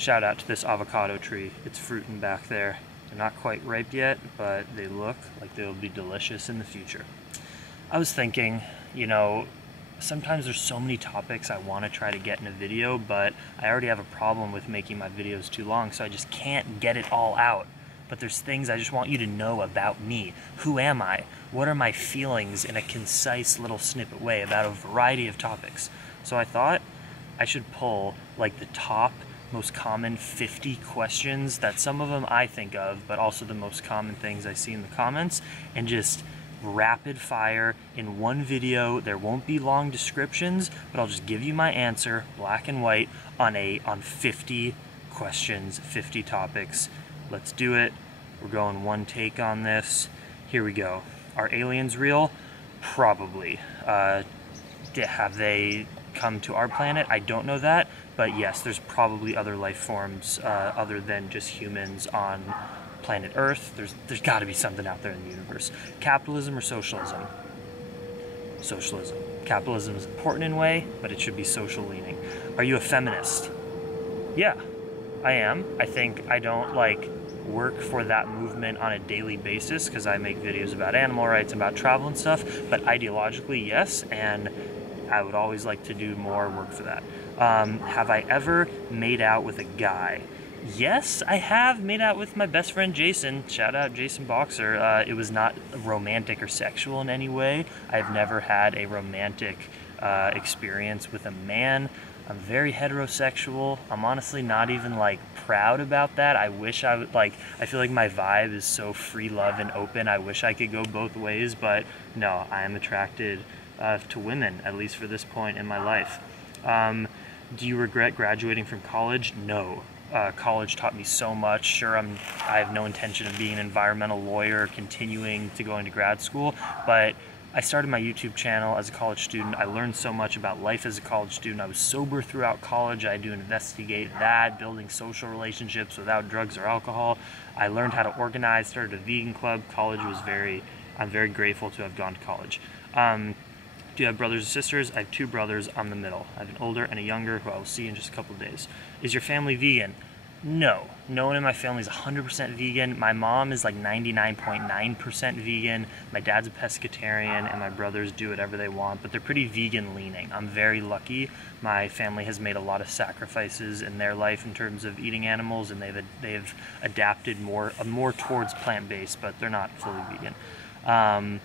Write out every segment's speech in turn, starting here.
Shout out to this avocado tree. It's fruiting back there. They're not quite ripe yet, but they look like they'll be delicious in the future. I was thinking, you know, sometimes there's so many topics I want to try to get in a video, but I already have a problem with making my videos too long, so I just can't get it all out. But there's things I just want you to know about me. Who am I? What are my feelings in a concise little snippet way about a variety of topics? So I thought I should pull like the top most common 50 questions that some of them I think of, but also the most common things I see in the comments, and just rapid fire in one video. There won't be long descriptions, but I'll just give you my answer, black and white, on 50 questions, 50 topics. Let's do it. We're going one take on this. Here we go. Are aliens real? Probably. Have they come to our planet? I don't know that, but yes, there's probably other life forms other than just humans on planet Earth. There's got to be something out there in the universe. Capitalism or socialism? Socialism. Capitalism is important in a way, but it should be social leaning. Are you a feminist? Yeah, I am. I think I don't work for that movement on a daily basis because I make videos about animal rights, about travel and stuff, but ideologically, yes, and I would always like to do more work for that. Have I ever made out with a guy? Yes, I have made out with my best friend Jason. Shout out Jason Boxer. It was not romantic or sexual in any way. I've never had a romantic experience with a man. I'm very heterosexual. I'm honestly not even proud about that. I wish I would I feel like my vibe is so free love and open. I wish I could go both ways, but no, I am attracted to women, at least for this point in my life. Do you regret graduating from college? No. College taught me so much. Sure, I have no intention of being an environmental lawyer, continuing to go into grad school, but I started my YouTube channel as a college student. I learned so much about life as a college student. I was sober throughout college. I had to investigate that, building social relationships without drugs or alcohol. I learned how to organize, started a vegan club. College was I'm very grateful to have gone to college. Do you have brothers or sisters? I have two brothers. I'm the middle. I have an older and a younger who I will see in just a couple of days. Is your family vegan? No. No one in my family is 100% vegan. My mom is 99.9% vegan. My dad's a pescatarian, and my brothers do whatever they want, but they're pretty vegan leaning. I'm very lucky. My family has made a lot of sacrifices in their life in terms of eating animals, and they've adapted more towards plant-based, but they're not fully vegan.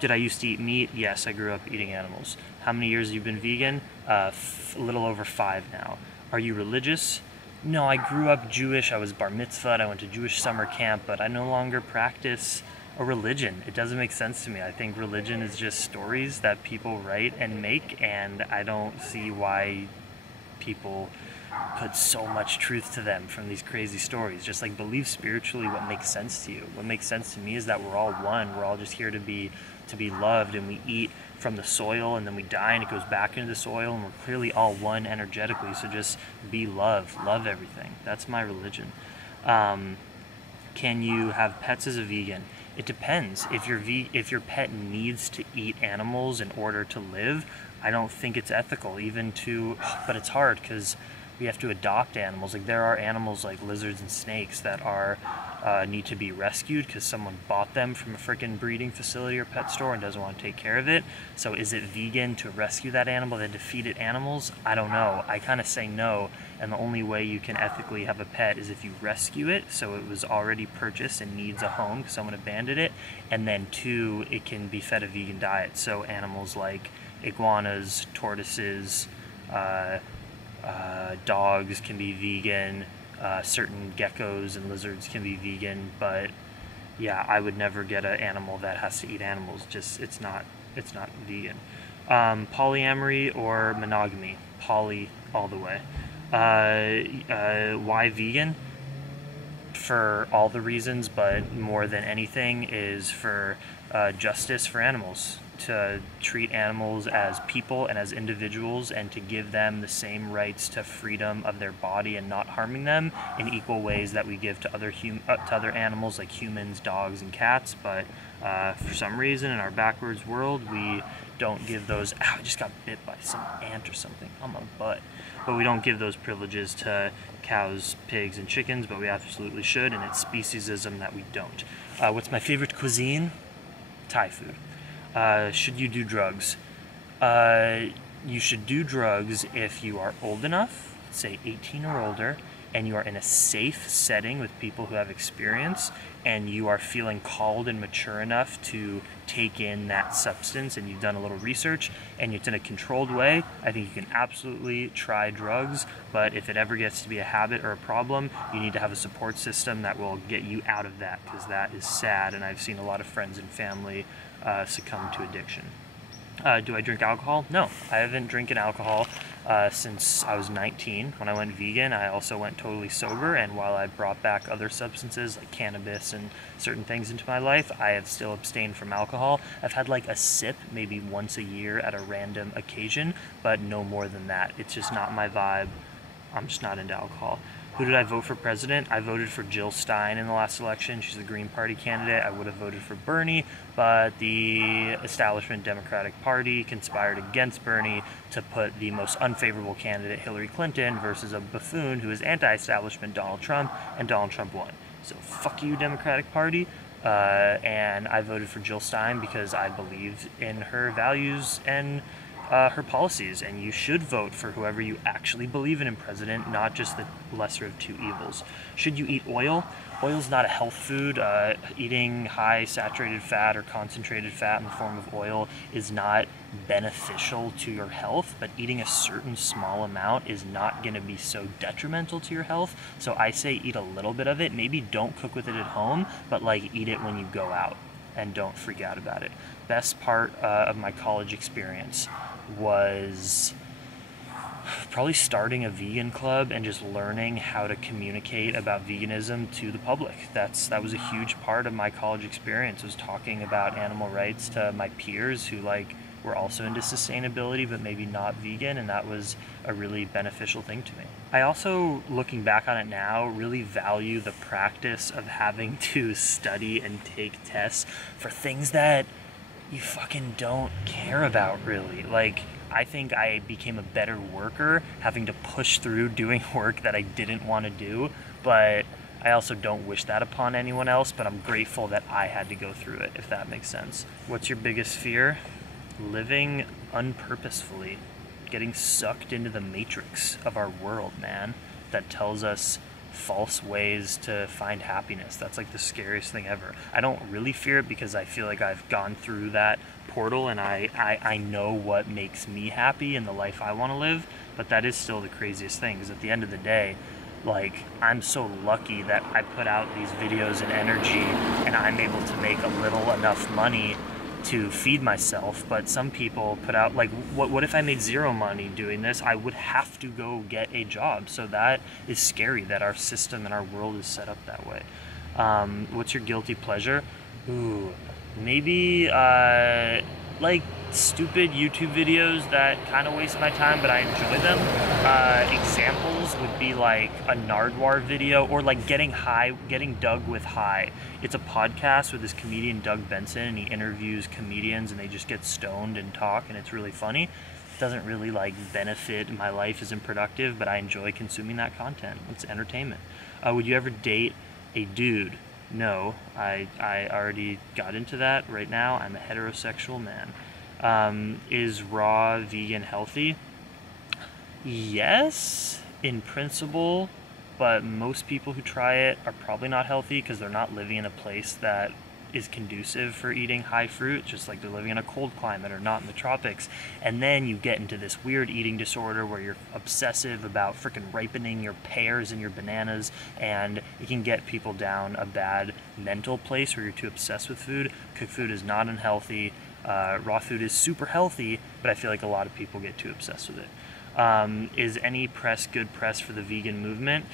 Did I used to eat meat? Yes, I grew up eating animals. How many years have you been vegan? A little over 5 now. Are you religious? No, I grew up Jewish. I was bar mitzvahed. I went to Jewish summer camp, but I no longer practice a religion. It doesn't make sense to me. I think religion is just stories that people write and make, and I don't see why people put so much truth to them from these crazy stories. Just believe spiritually what makes sense to you. What makes sense to me is that we're all one. We're all just here to be loved, and we eat from the soil, and then we die and it goes back into the soil, and we're clearly all one energetically. So just be love everything. That's my religion. Can you have pets as a vegan? It depends. If your pet needs to eat animals in order to live, I don't think it's ethical but it's hard because we have to adopt animals. There are animals like lizards and snakes that need to be rescued because someone bought them from a freaking breeding facility or pet store and doesn't want to take care of it. So is it vegan to rescue that animal that defeated animals? I don't know. I kind of say no, and the only way you can ethically have a pet is if you rescue it, so it was already purchased and needs a home because someone abandoned it, and then 2, it can be fed a vegan diet. So animals like iguanas, tortoises, dogs can be vegan, certain geckos and lizards can be vegan, but yeah, I would never get an animal that has to eat animals. Just it's not vegan. Polyamory or monogamy? Poly all the way. Why vegan? For all the reasons, but more than anything is for justice for animals. to treat animals as people and as individuals, and to give them the same rights to freedom of their body and not harming them in equal ways that we give to other animals like humans, dogs, and cats. But for some reason in our backwards world, we don't give those. Ow, I just got bit by some ant or something on my butt. But we don't give those privileges to cows, pigs, and chickens, but we absolutely should, and it's speciesism that we don't. What's my favorite cuisine? Thai food. Should you do drugs? You should do drugs if you are old enough, say 18 or older, and you are in a safe setting with people who have experience, and you are feeling called and mature enough to take in that substance, and you've done a little research, and it's in a controlled way. I think you can absolutely try drugs, but if it ever gets to be a habit or a problem, you need to have a support system that will get you out of that, because that is sad, and I've seen a lot of friends and family succumb to addiction. Do I drink alcohol? No, I haven't drinking alcohol since I was 19. When I went vegan, I also went totally sober, and while I brought back other substances like cannabis and certain things into my life, I have still abstained from alcohol. I've had like a sip maybe once a year at a random occasion, but no more than that. It's just not my vibe. I'm just not into alcohol. Who did I vote for president? I voted for Jill Stein in the last election. She's the Green Party candidate. I would have voted for Bernie, but the establishment Democratic Party conspired against Bernie to put the most unfavorable candidate, Hillary Clinton, versus a buffoon who is anti-establishment, Donald Trump, and Donald Trump won. So fuck you, Democratic Party. And I voted for Jill Stein because I believe in her values and her policies, and you should vote for whoever you actually believe in president, not just the lesser of two evils. Should you eat oil? Oil's not a health food. Eating high saturated fat or concentrated fat in the form of oil is not beneficial to your health, but eating a certain small amount is not going to be so detrimental to your health. So I say eat a little bit of it. Maybe don't cook with it at home, but like eat it when you go out, and don't freak out about it. Best part of my college experience was probably starting a vegan club and just learning how to communicate about veganism to the public. That was a huge part of my college experience, was talking about animal rights to my peers who were also into sustainability but maybe not vegan, and that was a really beneficial thing to me. I also, looking back on it now, really value the practice of having to study and take tests for things that you fucking don't care about, really. Like, I think I became a better worker having to push through doing work that I didn't want to do, but I also don't wish that upon anyone else, but I'm grateful that I had to go through it, if that makes sense. What's your biggest fear? Living unpurposefully, getting sucked into the matrix of our world, man, that tells us false ways to find happiness. That's like the scariest thing ever. I don't really fear it because I feel like I've gone through that portal, and I know what makes me happy and the life I want to live, but that is still the craziest thing, because at the end of the day, like, I'm so lucky that I put out these videos and energy and I'm able to make a little enough money to feed myself. But some people put out, like, what if I made zero money doing this? I would have to go get a job. So that is scary, that our system and our world is set up that way. What's your guilty pleasure? Ooh, maybe like stupid YouTube videos that kind of waste my time, but I enjoy them. Examples would be like a Nardwar video, or like Getting Doug with High. It's a podcast with this comedian Doug Benson, and he interviews comedians and they just get stoned and talk, and it's really funny. It doesn't really like benefit my life, isn't productive, but I enjoy consuming that content. It's entertainment. Would you ever date a dude? No, I already got into that. Right now I'm a heterosexual man. Is raw vegan healthy? Yes, in principle, but most people who try it are probably not healthy because they're not living in a place that is conducive for eating high fruit, just like they're living in a cold climate or not in the tropics. And then you get into this weird eating disorder where you're obsessive about freaking ripening your pears and your bananas, and it can get people down a bad mental place where you're too obsessed with food. Cooked food is not unhealthy. Raw food is super healthy, but I feel like a lot of people get too obsessed with it. Is any press good press for the vegan movement?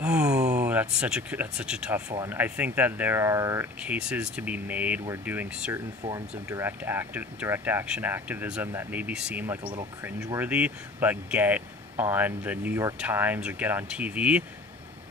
Oh, that's such a tough one. I think that there are cases to be made where doing certain forms of direct action activism that maybe seem like a little cringeworthy, but get on the New York Times or get on TV,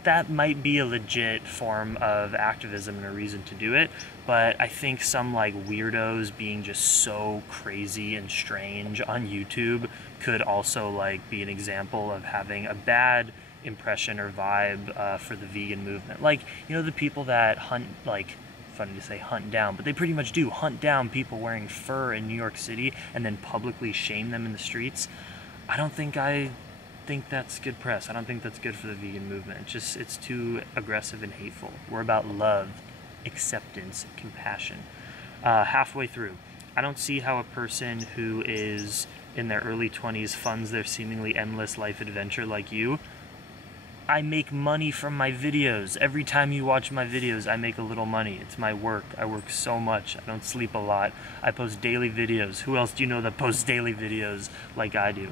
that might be a legit form of activism and a reason to do it. But I think some like weirdos being just so crazy and strange on YouTube could also like be an example of having a bad impression or vibe for the vegan movement. Like, you know, the people that hunt, like, funny to say hunt down, but they pretty much do hunt down people wearing fur in New York City and then publicly shame them in the streets. I think that's good press. I don't think that's good for the vegan movement. It's too aggressive and hateful. We're about love, acceptance, compassion. Halfway through, I don't see how a person who is in their early 20s funds their seemingly endless life adventure like you. I make money from my videos. Every time you watch my videos, I make a little money. It's my work. I work so much. I don't sleep a lot. I post daily videos. Who else do you know that posts daily videos like I do?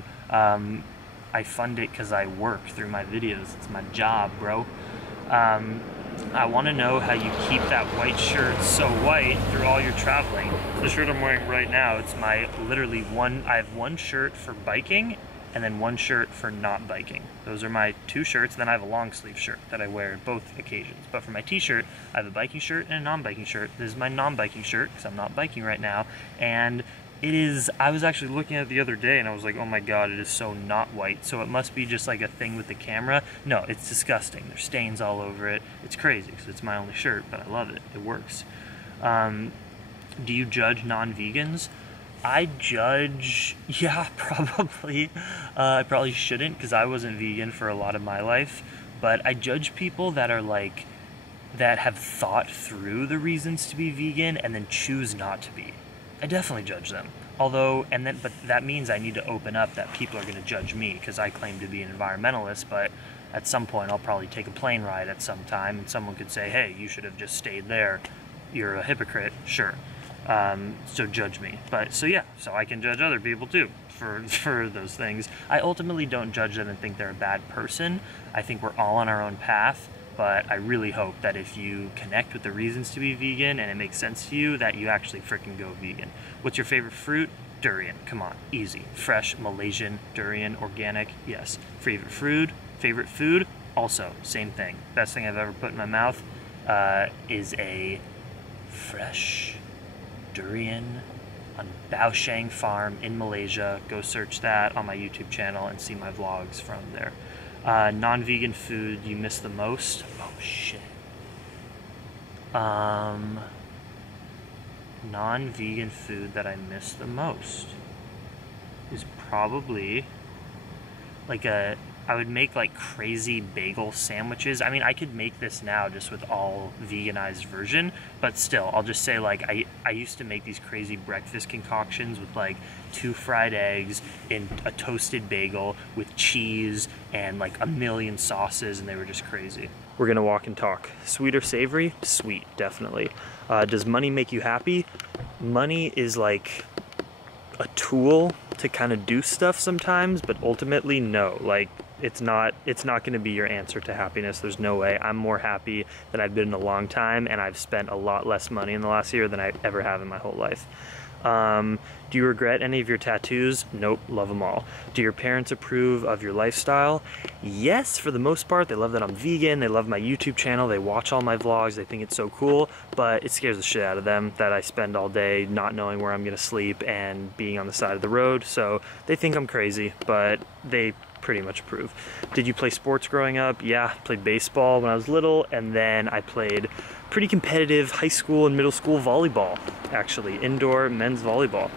I fund it because I work through my videos. It's my job, bro. I want to know how you keep that white shirt so white through all your traveling. The shirt I'm wearing right now, it's my literally I have one shirt for biking and then one shirt for not biking. Those are my two shirts. Then I have a long sleeve shirt that I wear both occasions. But for my t-shirt, I have a biking shirt and a non-biking shirt. This is my non-biking shirt because I'm not biking right now. And it is, I was actually looking at it the other day and I was like, oh my god, it is so not white. So it must be just like a thing with the camera. No, it's disgusting. There's stains all over it. It's crazy because it's my only shirt, but I love it. It works. Do you judge non-vegans? I judge, yeah, probably. I probably shouldn't because I wasn't vegan for a lot of my life. But I judge people that are like, that have thought through the reasons to be vegan and then choose not to be. I definitely judge them. Although, but that means I need to open up that people are going to judge me because I claim to be an environmentalist, but at some point I'll probably take a plane ride at some time and someone could say, hey, you should have just stayed there. You're a hypocrite. Sure. So judge me. But so yeah, so I can judge other people too for those things. I ultimately don't judge them and think they're a bad person. I think we're all on our own path. But I really hope that if you connect with the reasons to be vegan and it makes sense to you, that you actually freaking go vegan. What's your favorite fruit? Durian. Come on, easy. Fresh Malaysian durian, organic, yes. Favorite food? Also, same thing. Best thing I've ever put in my mouth is a fresh durian on Baoshang Farm in Malaysia. Go search that on my YouTube channel and see my vlogs from there. Non-vegan food you miss the most? Oh shit. Non-vegan food that I miss the most is probably like I would make like crazy bagel sandwiches. I mean, I could make this now just with all veganized version, but still, I'll just say like I used to make these crazy breakfast concoctions with like 2 fried eggs and a toasted bagel with cheese and like a million sauces, and they were just crazy. We're gonna walk and talk. Sweet or savory? Sweet, definitely. Does money make you happy? Money is like a tool to kind of do stuff sometimes, but ultimately no. Like it's not going to be your answer to happiness. There's no way. I'm more happy than I've been in a long time, and I've spent a lot less money in the last year than I ever have in my whole life. Do you regret any of your tattoos? Nope, love them all. Do your parents approve of your lifestyle? Yes, for the most part. They love that I'm vegan, they love my YouTube channel, they watch all my vlogs, they think it's so cool, but it scares the shit out of them that I spend all day not knowing where I'm gonna sleep and being on the side of the road, so they think I'm crazy, but they pretty much approve. Did you play sports growing up? Yeah, I played baseball when I was little, and then I played pretty competitive high school and middle school volleyball, actually, indoor men's volleyball.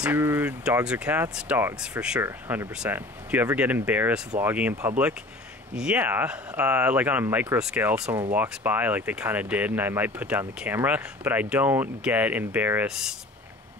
Do dogs or cats? Dogs, for sure, 100%. Do you ever get embarrassed vlogging in public? Yeah, like on a micro scale, if someone walks by, like they kind of did, and I might put down the camera, but I don't get embarrassed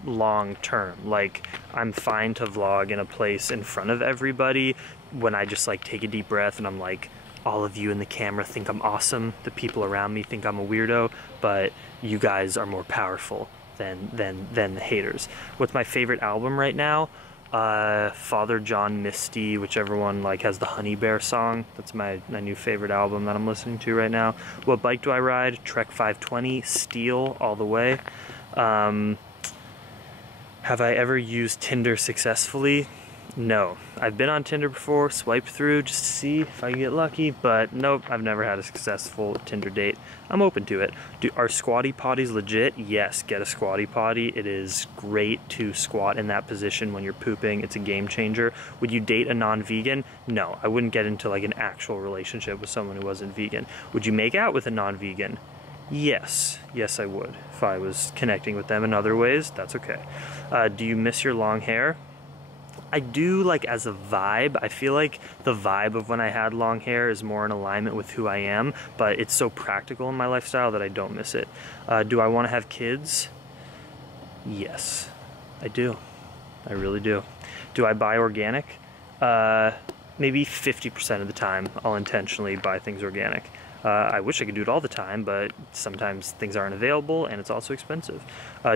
long term. Like, I'm fine to vlog in a place in front of everybody when I just like take a deep breath and I'm like, all of you in the camera think I'm awesome, the people around me think I'm a weirdo, but you guys are more powerful than the haters. What's my favorite album right now? Father John Misty, whichever one like has the Honey Bear song. That's my new favorite album that I'm listening to right now. What bike do I ride? Trek 520, Steel all the way. Have I ever used Tinder successfully? No. I've been on Tinder before, swiped through just to see if I can get lucky, but nope, I've never had a successful Tinder date. I'm open to it. Are squatty potties legit? Yes, get a squatty potty. It is great to squat in that position when you're pooping. It's a game changer. Would you date a non-vegan? No, I wouldn't get into like an actual relationship with someone who wasn't vegan. Would you make out with a non-vegan? Yes. Yes, I would. If I was connecting with them in other ways, that's okay. Do you miss your long hair? I do, like, as a vibe. I feel like the vibe of when I had long hair is more in alignment with who I am, but it's so practical in my lifestyle that I don't miss it. Do I want to have kids? Yes, I do. I really do. Do I buy organic? Maybe 50% of the time I'll intentionally buy things organic. I wish I could do it all the time, but sometimes things aren't available and it's also expensive.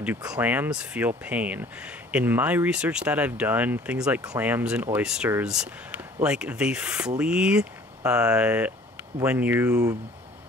Do clams feel pain? In my research that I've done, things like clams and oysters, like they flee when you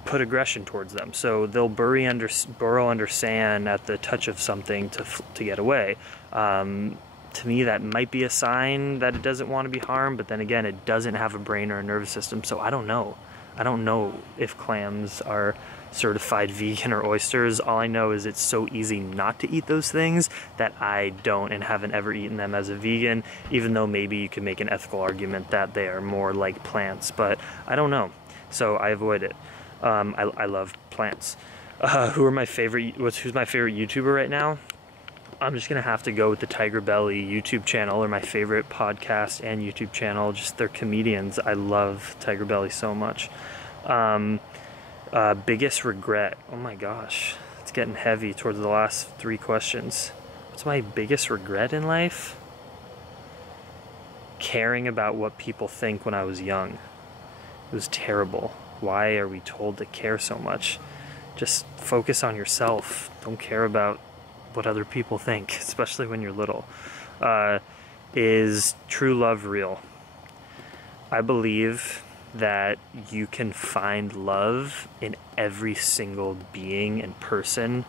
put aggression towards them. So they'll burrow under sand at the touch of something to get away. To me, that might be a sign that it doesn't want to be harmed, but then again, it doesn't have a brain or a nervous system, so I don't know. I don't know if clams are certified vegan or oysters. All I know is it's so easy not to eat those things that I don't and haven't ever eaten them as a vegan, even though maybe you can make an ethical argument that they are more like plants, but I don't know. So I avoid it. I love plants. Who's my favorite YouTuber right now? I'm just gonna have to go with the Tiger Belly YouTube channel, or my favorite podcast and YouTube channel. Just they're comedians. I love Tiger Belly so much. Biggest regret? Oh my gosh, it's getting heavy towards the last 3 questions. What's my biggest regret in life? Caring about what people think when I was young. It was terrible. Why are we told to care so much? Just focus on yourself. Don't care about what other people think, especially when you're little. Is true love real? I believe that you can find love in every single being and person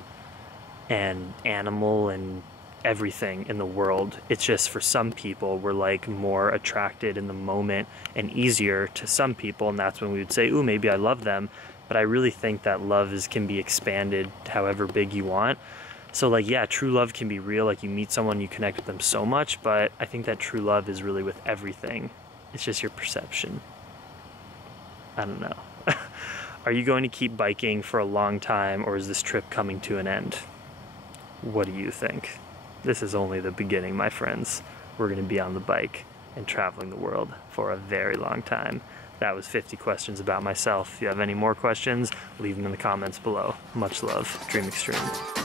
and animal and everything in the world. It's just for some people we're like more attracted in the moment and easier to some people, and that's when we would say, ooh, maybe I love them. But I really think that love can be expanded however big you want. So like, yeah, true love can be real. Like you meet someone, you connect with them so much, but I think that true love is really with everything. It's just your perception. I don't know. Are you going to keep biking for a long time, or is this trip coming to an end? What do you think? This is only the beginning, my friends. We're going to be on the bike and traveling the world for a very long time. That was 50 questions about myself. If you have any more questions, leave them in the comments below. Much love. Dream Extreme.